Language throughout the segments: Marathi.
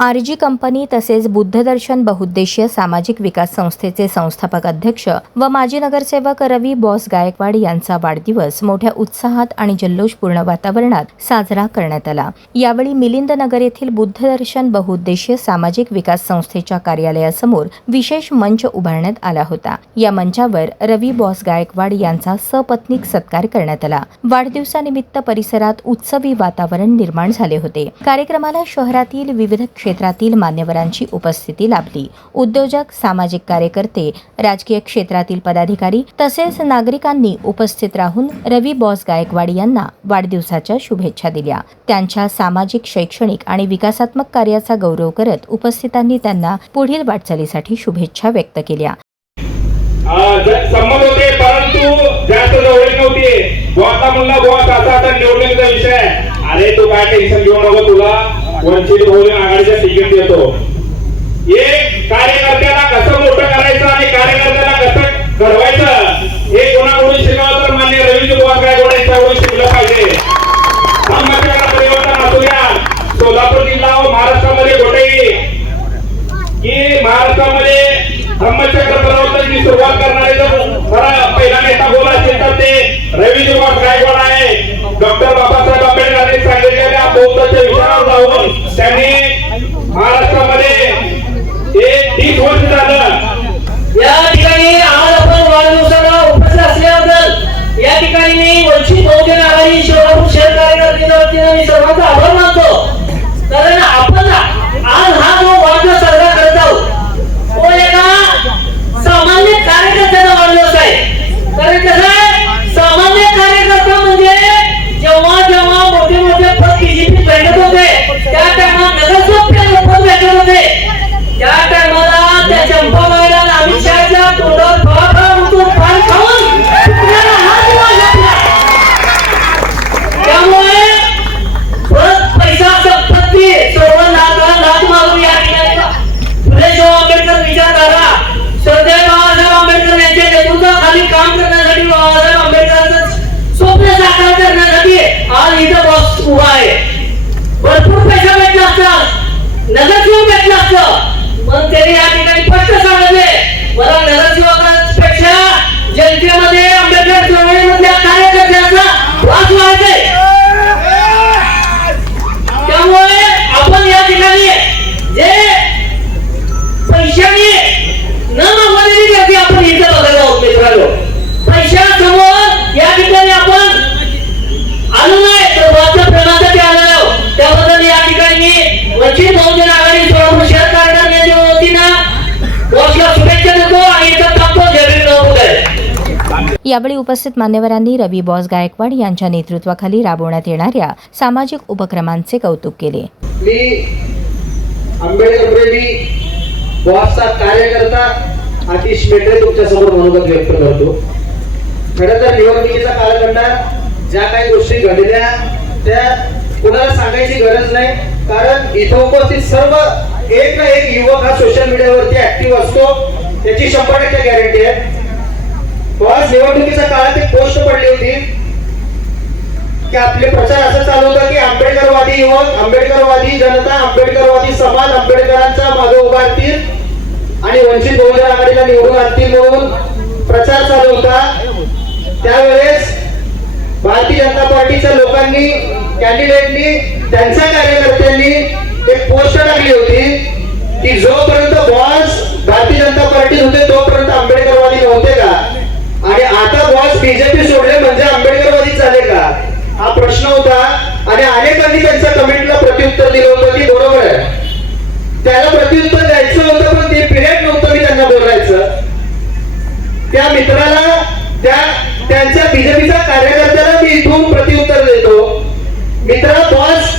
आरजी कंपनी तसेच बुद्धदर्शन बहुउद्देशीय सामाजिक विकास संस्थेचे संस्थापक अध्यक्ष व माजी नगरसेवक रवी बॉस गायकवाड यांचा वाढदिवस मोठ्या उत्साहात आणि जल्लोषपूर्ण वातावरणात साजरा करण्यात आला। यावेळी मिलिंद नगर येथील बुद्धदर्शन बहुउद्देशीय सामाजिक विकास संस्थेच्या कार्यालयासमोर विशेष मंच उभारण्यात आला होता। या मंचावर रवी बॉस गायकवाड यांचा सपत्नीक सत्कार करण्यात आला। वाढदिवसानिमित्त परिसरात उत्सवी वातावरण निर्माण झाले होते। कार्यक्रमाला शहरातील विविध क्षेत्रातील मान्यवरांची उपस्थिती लाभली। उद्योजक, सामाजिक कार्यकर्ते, राजकीय क्षेत्रातील पदाधिकारी तसेच नागरिकांनी उपस्थित राहून रवी बॉस गायकवाड यांना वाढदिवसाच्या शुभेच्छा दिल्या। त्यांच्या सामाजिक, शैक्षणिक आणि विकासात्मक कार्याचा गौरव करत उपस्थितांनी त्यांना पुढील वाटचालीसाठी शुभेच्छा व्यक्त केल्या। संमत होते परंतु जास्त जवळ नव्हते। बॉसला म्हणला बॉस असा निवडणुकीचा विषय आहे, अरे तू काय टेन्शन घेऊ नको, तुला वंचित बहुजन आघाडीचा तिकीट देतो। एक कार्यकर्त्याला कसं मोठं करायचं आणि कार्यकर्त्याला कसं घडवायचं हे कोणाकडून शिकावं तर मान्य रवी बॉस गायकवाड यांच्याकडून शिकलं पाहिजे। समाजाला परिवर्तन असू द्या, सोलापूर जिल्हा व महाराष्ट्रामध्ये घोटाळी की महाराष्ट्रामध्ये धम्मचक्र प्रवर्तनाची सुरुवात करणारे जर पहिला नेता बोला असेल तर ते रवी बॉस गायकवाड आहे। डॉक्टर बाबासाहेब आंबेडकरांनी सांगितलेल्या बौद्धाच्या विचारावर जाऊन त्यांनी महाराष्ट्रामध्ये 30 वर्ष झालं। या ठिकाणी आज आपण वाढदिवसाला उपस्थित असल्याबद्दल या ठिकाणी मी वंचित बहुजन आघाडी सोलापूर शहर कार्यकर्त्यांच्या वतीने मी सर्वांचा आभार मानतो। कारण आपण आज हा जो वाढदिवस साजरा करत आहोत तो एका सामान्य कार्यकर्त्याचा वाढदिवस आहे। कारण कसं आहे, सामान्य कार्यकर्ता म्हणजे जेव्हा जेव्हा मोठे मोठे पद बीजेपी भेटत होते त्या टायमाला नगरसेवक पद भेटत होते, त्या टायमाला त्या चंपाबाईला अमित शहाच्या तोंडावर फार खाऊन त्यामुळे पैसा संपत्ती सर्व लाच मागून या ठिकाणी फुले शाहू आंबेडकर विचारधारा सरदार बाबासाहेब आंबेडकर यांच्या नेतृत्वाखाली काम करण्यासाठी बाबासाहेब आंबेडकरांचं स्वप्न साकार करण्यासाठी आज इथं बॉस उभा आहे। भरपूर पैसा भेटला असता, नगरसेवक भेटला असतं, मग त्यांनी या ठिकाणी स्पष्ट सांगितले मला नगरसेवकांपेक्षा जनतेमध्ये आंबेडकर चळवळीमधल्या कार्यकर्त्यांचा वास व्हायचाय। त्यामुळे आपण या ठिकाणी जे पैशाने न मागवलेली गर्दी आपण इथं बघत आहोत मित्रांनो। पैशासमोर या ठिकाणी आपण आलो नाही तर वाच्या प्रेमासाठी आलो आहोत। त्याबद्दल या ठिकाणी वंचित बहुजन आघाडी सोलापूर शहर कार्यकर्त्यांच्या वतीनं बॉसला शुभेच्छा देतो आणि इथं थांबतो। जय भीम नमोदय। यावेळी उपस्थित मान्यवरांनी रवी बॉस गायकवाड यांच्या नेतृत्वाखाली राबवण्यात येणाऱ्या सामाजिक उपक्रमांचे कौतुक केले। मी आंबेडकर प्रेमी बॉसचा कार्यकर्ता आतिश मेट्रे तुमच्या समोर मनोगत व्यक्त करतो। खरं तर निवडणुकीचा कालखंडात ज्या काही गोष्टी घडल्या त्या कोणाला सांगायची गरज नाही, कारण इथं उपस्थित सर्व एक ना एक युवक हा सोशल मीडियावरती ऍक्टिव्ह असतो, त्याची 100% गॅरंटी आहे। बॉस निवडणुकीच्या काळात एक पोस्ट पडली होती की आपले प्रचार असं चालू होता की आंबेडकरवादी युवक, आंबेडकरवादी जनता, आंबेडकरवादी समाज आंबेडकरांच्या मागे उभारतील आणि वंचित बहुजन आघाडीला निवडून आणतील म्हणून प्रचार चालू होता। त्यावेळेस भारतीय जनता पार्टीच्या लोकांनी, कॅन्डिडेटनी, त्यांच्या कार्यकर्त्यांनी एक पोस्ट टाकली होती की जोपर्यंत बॉस भारतीय जनता पार्टीत होते तोपर्यंत आंबेडकरवादी नव्हते का, आणि आता बॉस बीजेपी सोडले म्हणजे आंबेडकरवादी झाले का, हा प्रश्न होता। आणि अनेकांनी त्यांच्या कमेंटला प्रत्युत्तर दिलं होतं की बरोबर आहे, त्याला प्रत्युत्तर द्यायचं होतं पण ते पिरियड नव्हतं मी त्यांना बोलायचं। त्या मित्राला, त्यांच्या बीजेपीच्या कार्यकर्त्याला मी इथून प्रत्युत्तर देतो, मित्रा बॉस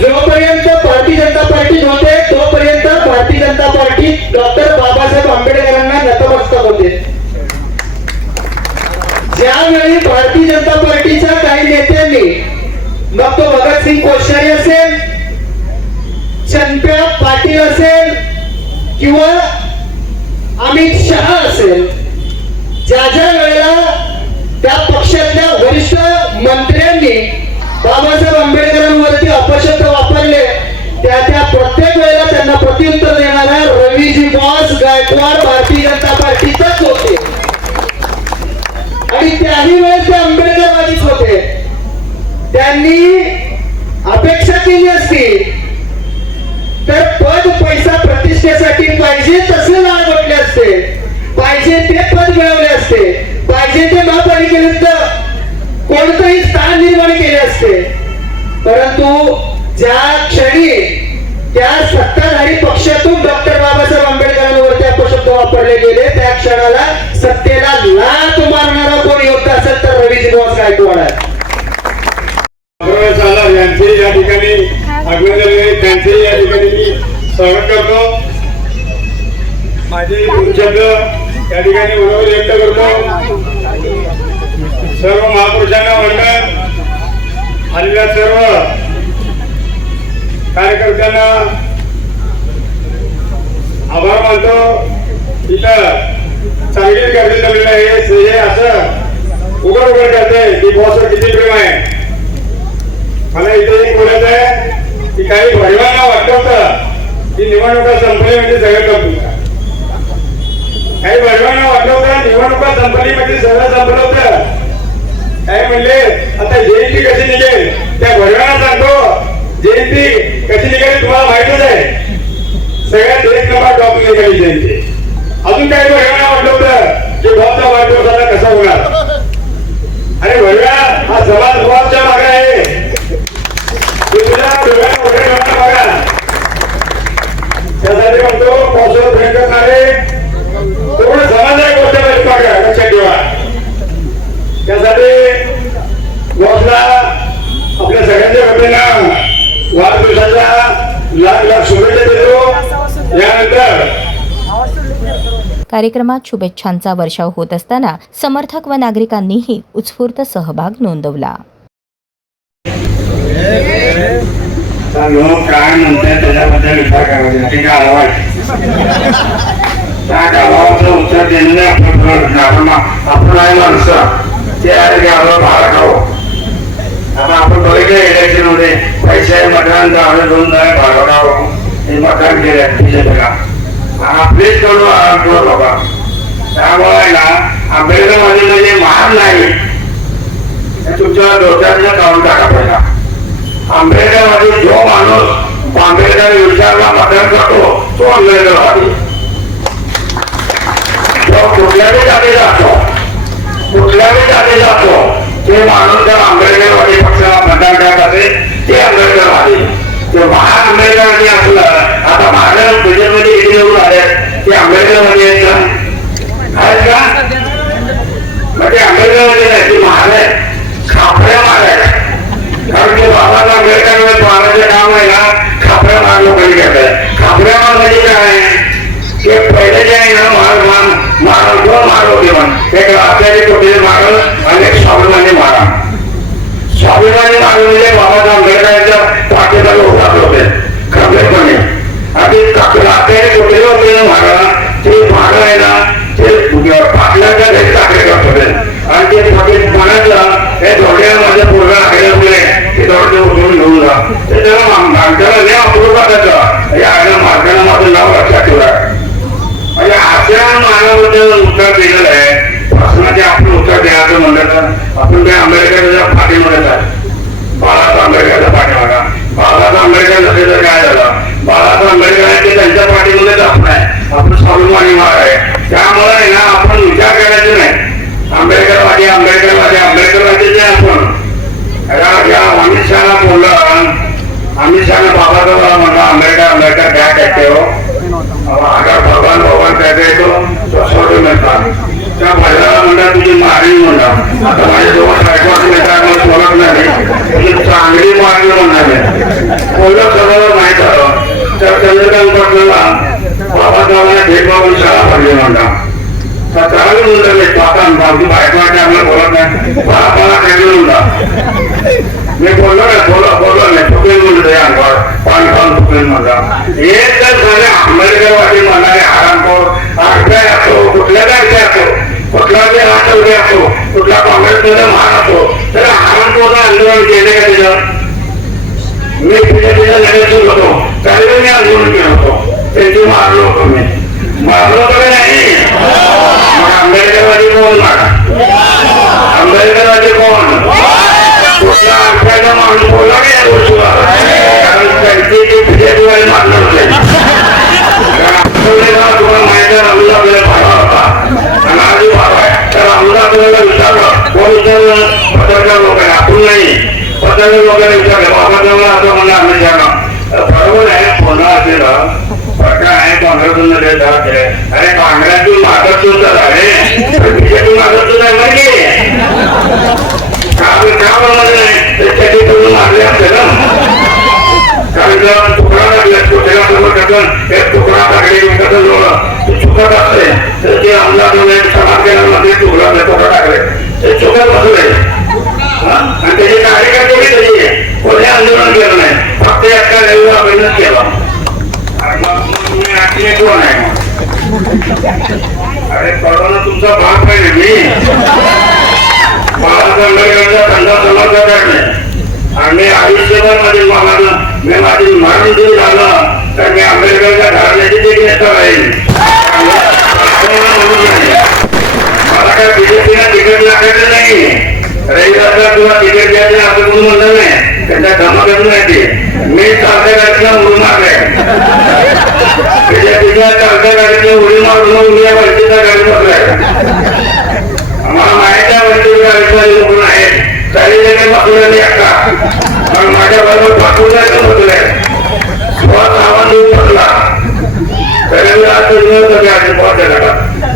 जोपर्यंत भारतीय जनता पार्टीत होते तोपर्यंत भारतीय जनता पार्टी डॉक्टर बाबासाहेब आंबेडकरांना नतमस्तक होते। ज्यावेळी भारतीय जनता पार्टीच्या काही नेत्यांनी, मग तो भगतसिंग कोश्यारी असेल, चंपा पाटील असेल किंवा अमित शहा असेल, ज्या ज्या वेळेला त्या पक्षातल्या वरिष्ठ मंत्र्यांनी बाबासाहेब आंबेडकरांवरती अपशब्द वापरले त्या प्रत्येक वेळेला त्यांनी पाहिजे तसे लाळ म्हटले असते, पाहिजे ते पद मिळवले असते, पाहिजे ते महापालिकेविरुद्ध कोणतंही स्थान निर्माण केले असते. परंतु ज्या क्षणी त्या सत्ताधारी पक्षातून डॉक्टर बाबासाहेब आंबेडकरांवरती अपशब्द वापरले गेले, त्या क्षणाला सत्तेला लाथ मारणारा कोण योद्धा असेल तर रवीजी बॉस गायकवाड आहे. यांचे या ठिकाणी अभिनंदन, त्यांचे या ठिकाणी मी स्वागत करतो. माझे शब्द या ठिकाणी मनोगत व्यक्त करतो. सर्व महापुरुषांना वंदन, आलेल्या सर्व कार्यकर्त्यांना आभार मानतो. इथं चांगली गर्दी झालेली आहे. हे असं उघड उघड करते की बॉसवर किती प्रेम आहे. मला इथे एक बोलायचं आहे की काही भडवांना वाटत होतं की निवडणुका संपली म्हणजे सगळं कपूर. काही भडवांना वाटत होतं निवडणुका संपली म्हणजे सगळं संपलं होतं. काय म्हणले आता जयंती कशी निघेल त्या भडवांना सांगतो. जयंती कशी निघाली तुम्हाला माहितच आहे. सगळ्यात एक नंबर टॉप निघाली जयंती. अजून काही भडवांना वाटत होतं की बॉसचा वाढदिवस आता कसा होणार. अरे भडव्या हा समाज बॉसच्या मागे आहे. त्यासाठी म्हणतो बॉसवर प्रेम करणारे पूर्ण समाज आहे. गोष्ट लक्षात ठेवा. त्यासाठी बॉसला आपल्या सगळ्यांच्या वतीनं वाढदिवसाच्या लाख लाख शुभेच्छा देतो. यानंतर कार्यक्रमात शुभेच्छांचा वर्षाव होत असताना समर्थक व नागरिकांनीही उत्स्फूर्त सहभाग नोंदवला. लोक काय म्हणतात त्याच्याबद्दल विचार करायचा. ठीक आहे, त्या गावाचं उत्तर देणं आपण आहे माणसं ते आहे गावाला भाडा खाऊ. आता आपण बघितलं इलेक्शन मध्ये पैसे मतदान जावं दोन भाडा हे मतदान केले बीजेपीला. आपलेच करू बाबा. त्यामुळे ना आंबेडकर मध्ये म्हणजे महाग नाही तुमच्या डोक्यातल्या काढून टाका पहिला. आंबेडकरवादी जो माणूस आंबेडकर विचारला मतदान करतो तो आंबेडकरवादी. जो कुठल्याही जाती जातो ते माणूस जर आंबेडकरवादी पक्षाला मतदान करत असेल ते आंबेडकरवादी. ते महान आंबेडकरवादी असलं. आता महाराष्ट्र बीजेपीमध्ये इथे येऊन आले ते आंबेडकरवादी आहेत का? मग ते आंबेडकरवादी नाही, ते महान आहे, खापऱ्या मार आहे. कारण ते बाबाला आंबेडकर मारायचं काम आहे ना खापऱ्या मार लोकांनी घेतात. खापऱ्या मार म्हणजे काय ते पहिले जे आहे ना मारण दोन मार होते. पण एक आपल्याला कुठे मारण आणि एक स्वाभिमानी मारण. स्वाभिमानी मारण म्हणजे बाबासाहेब आंबेडकरांच्या पाठीमागे उभारले होते खंबीरपणे. आणि आपल्याला कुठे होते मारण ते मारण आहे ना ते पाटलांच्या घरी टाकले करत होते. आणि ते म्हणायचं हे धोड्यामध्ये पूर्ण लागले ते धोडे उठून घेऊन जा. ते त्याला माणसाला नाही अप्रूव्ह करायचं. या माणसाला माझं नाव लक्षात ठेवा. म्हणजे अशा मानाबद्दल उत्तर दिलेलं आहे. प्रश्नाचे आपण उत्तर द्यायचं म्हणलं तर आपण त्या आंबेडकरच्या पाठीमागे आहे. बाळासाहेब आंबेडकरच्या पाठीमागा बाळासाहेब आंबेडकर झाले तर काय झालं. बाळासाहेब आंबेडकर आहे ते त्यांच्या पाठीमध्येच आपण आहे. आपण स्वाभिमानी मार आहे. त्यामुळे ना आपण विचार करायचे नाही आंबेडकरवादी जे आपण अमित शहाला बोललं. अमित शहाला बाबासाहेब म्हणलं आंबेडकर क्या कहते हो. अगर भगवान कहते तो सोडून म्हणतात. त्या महिलाला म्हणतात तुझी मारणी म्हणतात. आता माझे दोन बायकोचे नेता मला बोलत नाही तुझी चांगली मारणी म्हणणार बोललं सगळं माहीत झालं. तर चंद्रकांत पाटलाला बाबासाहेबांना भेदभावाची शाळा पडली म्हणतात. चालू म्हणलं आमची बायकोने आम्हाला बोलत नाही बाळाला काही मी बोललो नाही फुकेल म्हणलं पाणी पाऊन फुकेल म्हणला. एक जर झाले आंबेडकरवादी म्हणणारे आरामखोर आरपीआय असो कुठल्या बँके असो कुठला बी राष्ट्रवादी असो कुठला काँग्रेसमध्ये महान असो तर आरामखोर आंदोलन केले का तिथं. मी बीजेपीचा नेतृत्व होतो त्यावेळी मी आंदोलन केलं होतं. त्यांची मारलो होतो मारलो तर नाही. मग आंबेडकरवादी कोण मारा. आंबेडकरवादी कोण कुठला आरपीआयचा माणूस बोलला नाही या गोष्टीला. कारण त्यांची बीजेपीवाले मारलं होते. पत्रकार लोक आहे, आपण नाही. पत्रकार लोकांना विचारलं बाबा जवळ असं म्हणलं आम्ही जाणं बरोबर आहे. पुन्हा असेल काय काँग्रेसून जात आहे. अरे काँग्रेसतून माधवतून तर आहे, बीजेपी माधवतून आहे माहिती का बनवलं नाही त्यासाठी तुम्ही मारले असते ना. कारण जर तुकडा लागला कुठेला एक तुकडा टाकले कसं चुकत असते तर ते आमदार समाज केल्यामध्ये तुकडा तुकडा टाकले ते चुकत बसले आणि त्याचे कार्यकर्ते बी त्याचे कोणी आंदोलन केलं नाही, फक्त एका रेल्वे अभिनंदन केलं. कोण आहे अरे कळवणं तुमचा भाग आहे. मी बाळासाहेब आंबेडकरांचा धंदा समर्थक नाही आणि आयुष्यभर मी माझी मरण दूर झालं तर मी आंबेडकरच्या घराण्याची देखील नेता राहील. मला काय बीजेपीला तिकीट लागलेलं नाही. रविवारला किंवा तिकीट घ्यायचं असं कोणी म्हणलं नाही, त्यांच्या धमकातून नाही. मी चालत्या गाडीला उडी मारले, बीजेपीच्या चालत्या गाडीला उडी मारून मी या वरतीच्या गाडी बसलाय. आम्हाला माहिती आहे वरतीच्या गाडीचा लोक आहेत तरी देखील बसलेले आता मग माझ्या बरोबर पाठवून जायचं बसले स्वतः आवाज येऊन बसला तरी अजित पवार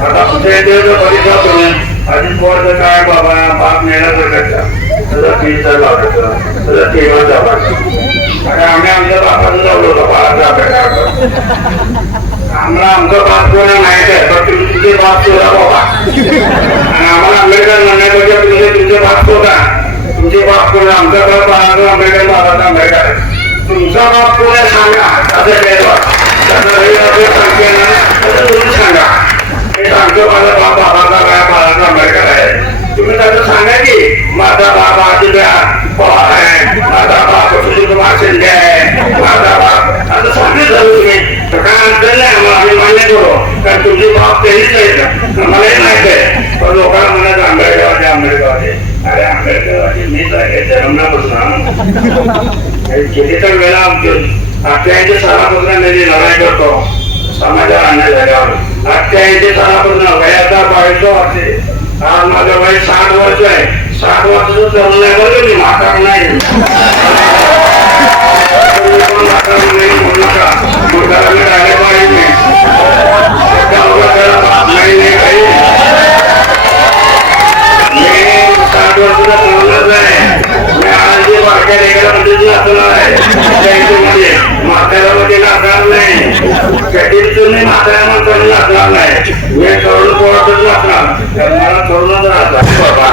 आता परीक्षा करून अजित पवारचं काय बाबा बाप नेण्यासारखा तुझा फीचा लावायचं तुझा तेव्हाचा आणि आम्ही आमच्या बापाचं लावलो होतो बाळाचा अभ्यास. आम्हाला आमचा बाप कोणा माहित आहे पण तुम्ही तुझे बाप शोधा बाबा आणि आम्हाला आंबेडकर म्हणण्यापेक्षा तुमचे बाप शोधा. तुमचे बाप कोण आमचा बाप बाळाचा आंबेडकर बाबाचा आंबेडकर तुमचा बाप कोण सांगा असं सांगते ना तसं तुम्ही सांगा. हे सांगतो माझा बाप बाबाचा काय बाळाचा आंबेडकर आहे. तुम्ही त्याचं सांगा की माझा बाबा आदित्या पवार आहे, माझा बाप सुशीलकुमार शिंदे आहे, माझा बाप असं सांगितलं झालं तुम्ही तर काय अडचण नाही. आम्हाला आम्ही मान्य करू कारण तुमचे बाप तेच नाही मलाही माहित आहे. पण लोकांना म्हणायचं आंबेडकरवादी आंबेडकरवादी अरे आंबेडकरवादी मीच आहे जन्मल्यापासून किती तर वेळा अठ्ठ्याऐंशी सालापासून मी लढाई करतो समाजाला अन्याय झाल्यावर. 88 सालापासून वयाचा 22 वर्षे आज माझं वय 60 वर्ष आहे. 60 वर्षाचं तरुण आहे बरं मी म्हातार नाही. म्हणू नका मुलगाला मी राहिले पाहिजे नाही काही मी 60 वर्षाचा तरुणच आहे. मी आज जे बारक्या लेकरामध्ये असणार आहे म्हाताऱ्यामध्ये लागणार नाही, कधीच तुम्ही म्हाताऱ्या माणसाने लागणार नाही. मी तरुण पोरातच लागणार तर मला तरुणच राहतात बाबा.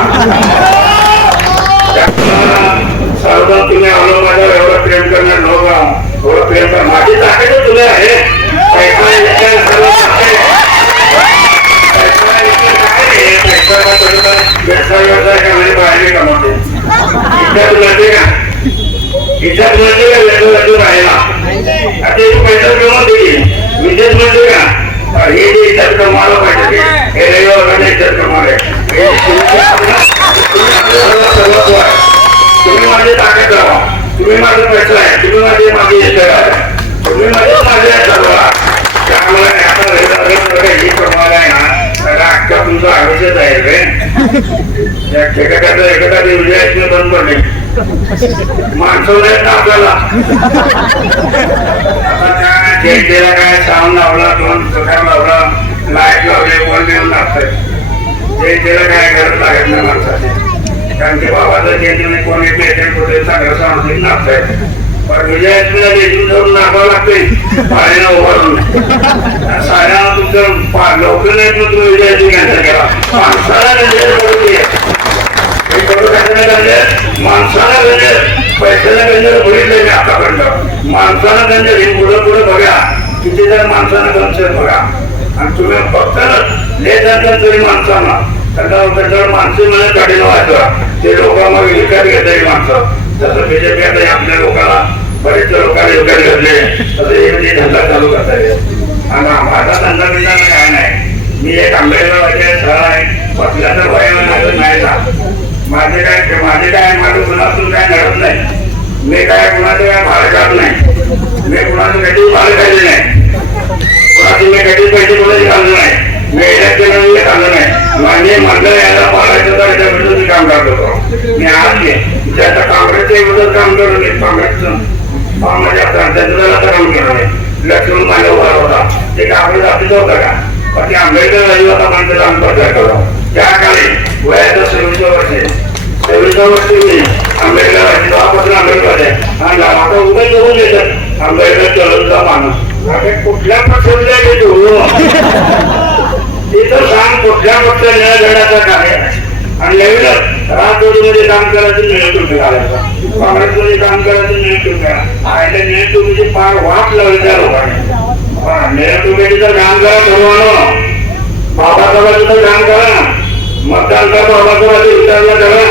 सर्व तुम्ही आलो माझ्यावर एवढं प्रेम करणार लोक एवढं प्रेम कर माझी ताकद तुम्ही आहे. व्यवसाय करणारे बाहेर कमवते इच्छा मिळते का इच्छा मिळते का व्यवसाय राहिला आता पैसा कमवते की विदेश मिळते का हे जे इच्छा कमावलं पाहिजे हे रविवार इच्छा कमावले तुम्ही माझी ताकद राहा, तुम्ही माझा पैसा आहे, तुम्ही माझी इच्छा आहे, तुम्ही माझे ठरवा. त्यामुळे आता रविवार कमावला आहे ना अख्खा तुमचं आयुष्यच आहे रे. त्या ठेकेदार एखादा विजयाचे बंद पडले माणसं नाहीत ना आपल्याला. आता काय जयंतीला काय साऊंड लावला दोन सुखार लावला लाईट लावले वन देऊन लागतंय. जयंतीला काय गरज लागत नाही माणसाची कारण की बाबाचं जयंतीने कोणी पेटे कुठे चांगलं सांगितलं लागतंय. पण विजयाला बेजून जाऊन नागावं लागतंय पाण्याला उभारून साऱ्यांना तुमचं लवकर नाही पण तुम्ही विजयाची कॅन्सल केला. माणसाला गंजर माणसाला गंजर पैशाला गंजर बघितलं मी आतापर्यंत. माणसाला गंजर हे पुढं पुढे बघा किती जर माणसाला गंजर बघा आणि तुम्ही फक्त लेट तरी माणसांना त्याच्यावर माणसं मला काढीला व्हायचं ते लोक मग विकत घेता माणसं. जसं बीजेपी आता आपल्या लोकांना बरेच लोकांना विकत घेतले तसं एक धंदा चालू करता येईल. आणि माझा धंदा बिंदा काय नाही. मी एक आंबेडकरवादी स्थळ आहे बसल्या तर वयाला नाही ना माझे काय माझं कुणातून काय घडत नाही. मी काय कुणाचं काय भाडं काढत नाही. मी कुणाचं कधीच भाडं काढले नाही. कुणाचे मी कधीच पैसे कोणाचे घाललो नाही. मी इलेक्शन खाल्लं नाही. म्हणजे म्हटलं याला पाडायचं तर याच्या विरोधी काम करत होतो मी आज ज्याचा काँग्रेसच्या विरोधात काम करून काँग्रेसचं म्हणजे आता काम केलं नाही लक्ष्मण मान्य उभा होता ते काय आपल्या जातीचं होतं का पण ते आंबेडकर रविवार माणसाचा अंतर करतो त्या काळी वयाचं 26 वर्षी मी आंबेडकर तेव्हापासून आंबेडकर आहे आणि आता उभे करून येतात आंबेडकर चळवळीचा माणूस आता कुठल्या पक्षाला घेतो ते तर सांग कुठल्या पक्ष निर्णय कार्य आणि नवीनच राजवटीमध्ये काम करायचं निर्णय घालायचा काँग्रेसमध्ये काम करायचं निर्णय आणि निर्णय फार वाट लावली त्या लोकांनी निर्णय तर काम करा सर्वांना बाबासाहेबांचं तर काम करा मतदान करा बाबासाहेबांच्या विचारला करा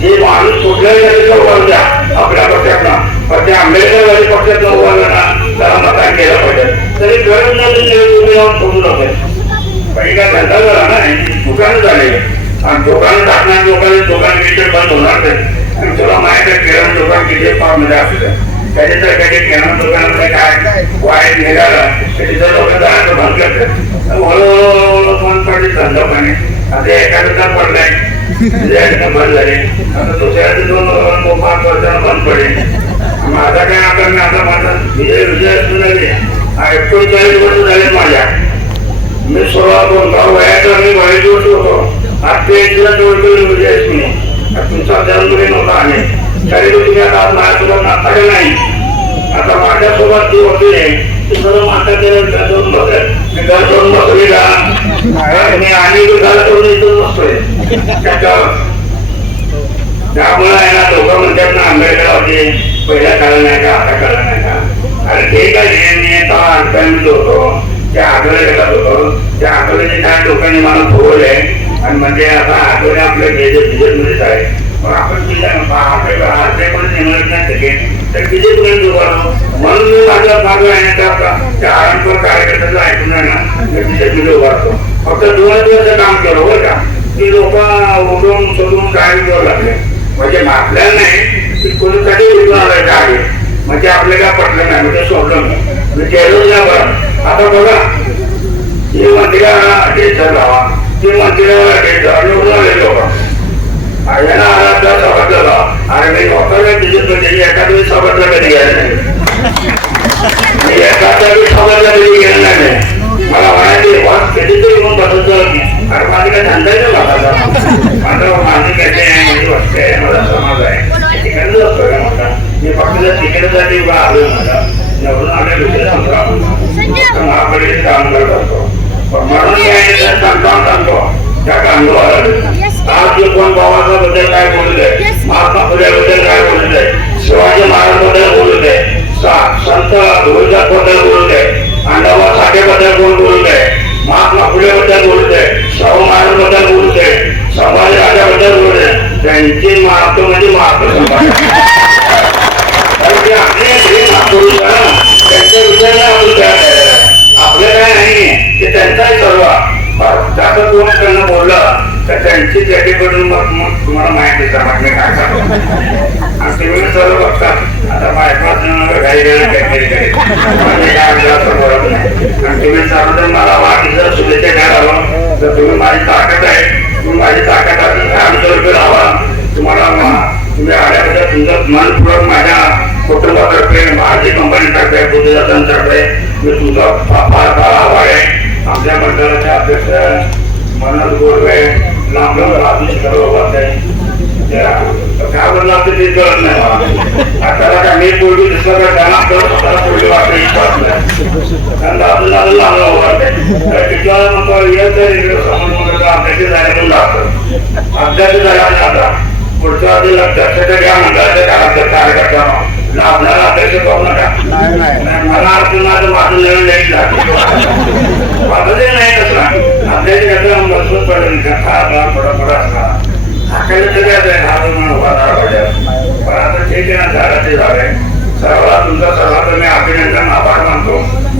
जे माणूस कुठल्याही जातीचा उभार द्या आपल्या पक्षातला पण त्या आंबेडकरवादी पक्षातला उभारला ना त्याला मतदान केलं पाहिजे तरी गरज नाही तुम्ही जाऊन पोहोचू नका काही काय धंदा झाला ना दुकानं झाले आणि दुकानं टाकणार दुकान किती बंद होणार नाही आणि तुला माहिती आहे किराणा दुकान किती फार मध्ये असतं त्याचे जर काही किराणा दुकानामध्ये काय वाईट निघालं त्याची जर लोक जायचं बंद करतात हळूहळू बंद पडली धंदा पाणी आता एका दुकान पडलाय बंद झाले आता दुसऱ्याचे 2-5 वर्षांना बंद पडले माझा काय आता मी आता माझा विजय असू नये 39 वर्ष झाले माझ्या मी 16 वयाचा मी 22 वर्ष होतो आज 23ला जवळ विजय असू तुमचा जन्मदिन नव्हता आणि तरी तुम्ही आता माझ्यासोबत नाता नाही आता माझ्यासोबत जी होते ते सर्व माता जाऊन बसत मी घर करून बसली का मी आणि घर करून इथून बसतोय त्यामुळे आहे ना लोक म्हणतात ना आंबेडकर होते पहिल्या काळा नाही का आता काळा नाही का अरे ठीक आहे मी होतो त्या आठवड्यात होतो त्या आठवड्याने काय लोकांनी मला फुगवले आणि म्हणजे आता आठवड्या आपल्या बिजेपमध्येच आहे पण आपण तर बिजेपीपर्यंत उभारलो म्हणून मी माझ्या मागं आहे त्या आरामपूर कार्यकर्त्याचं ऐकून आहे ना मी बिजेपीमध्ये उभारतो फक्त 2 दिवस काम केलं बरं का की लोक उठून शोधून काय करू लागले म्हणजे आपल्याला नाही की कोणीसाठी विकून आलाय काय म्हणजे आपल्याला काय पटलं नाही म्हणजे सोडलं मी गेलो नाही बरं आता बघा ही मंत्र्याला टेन्शन लावा ती मंत्र्याला टेन्शन निवडून आले लोक आयला आला तर समजलं आणि मी लोकांना दिसत म्हणजे एखाद्या वेळी समजलं कधी गेलं नाही मी एखाद्या वेळी समजलं कधी गेलं नाही मला म्हणायचे वाद कधीतरी म्हणून बसत आणि माझी काय धंदायचं लागायचा माझं माझी कसे आहे माझी वस्ती आहे माझा समाज आहे तिकडे असतो का माझा मी फक्त तिकडे उभा आलो माझा निवडून आले दुसऱ्या महाकडे काम करत असतो पण म्हणून मी सांगतो त्या कांदोला आज कोण बाबासाहेबद्दल काय बोलले महात्मा फुलेबद्दल काय बोलले शिवाजी महाराजांबद्दल बोलले संत तुळजाबद्दल बोलले अण्णाभाऊ साठेबद्दल कोण बोलले महात्मा फुलेबद्दल बोलते शाहू महाराजांबद्दल बोलते संभाजी राजाबद्दल बोलले त्यांची महात्मा म्हणजे महात्मा संभाजी त्यांच्या विचार आपलं काय नाही ते त्यांचाही सर्व जास्त कोण त्यांना बोललं तर त्यांची जॅकेकडून मग तुम्हाला माहिती देतात मी काय करतो आणि तुम्ही सर्व बघतात आता बायपास घाई गेलं बरोबर नाही आणि तुम्ही सर्व मला वाढीचं शुभेच्छा द्यायला हवं तर तुम्ही माझी ताकद आहे तुम्ही माझी ताकद असेल तर आमच्या रुपये राहावा तुम्हाला तुम्ही आल्याबद्दल तुमचं मनपूर्वक माझ्या कुटुंबातर्फे माझी कंपनीतर्फे बुद्धिदातांतर्फे मी तुमचा फार फार आभार आहे आमच्या मंडळाच्या अध्यक्ष मनोज गोरवे लांबून आदेश करत काय बोललं असतं ते कळत नाही मला आता काय मी पोळी दिसलं तर त्यांना स्वतःला पोळी वाटते विश्वास नाही त्यांना अजून लांब वाटते तिथं म्हणतो येत अध्यक्ष झाल्यातून लागतं अध्यक्ष झाल्याने आता पुढच्या आधी अध्यक्षता घ्या मंडळाच्या काळात कार्यकर्ता आपल्याला अध्यक्ष करू नका मला अर्थ माझं माझं नवीन नाही तसं अध्यक्ष कसं मजबूत पडेल थोडा असणार हाकायला तरी आता पण आता ठीक आहे ना झालं ते झालंय सर्वात तुमचा सर्वात मी अभिनंदन आभार मानतो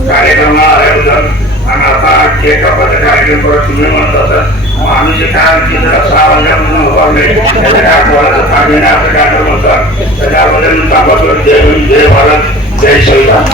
कार्यक्रमाला आल्याबद्दल आणि आता केक कापाचा कार्यक्रम परत तुम्ही म्हणत असत माणूस काय 6 वाजल्यापासून उभारले त्याच्या काय बोलायचं सांगणे असं कार्यक्रम होता त्याच्याबद्दल जय भारत जय संविधान.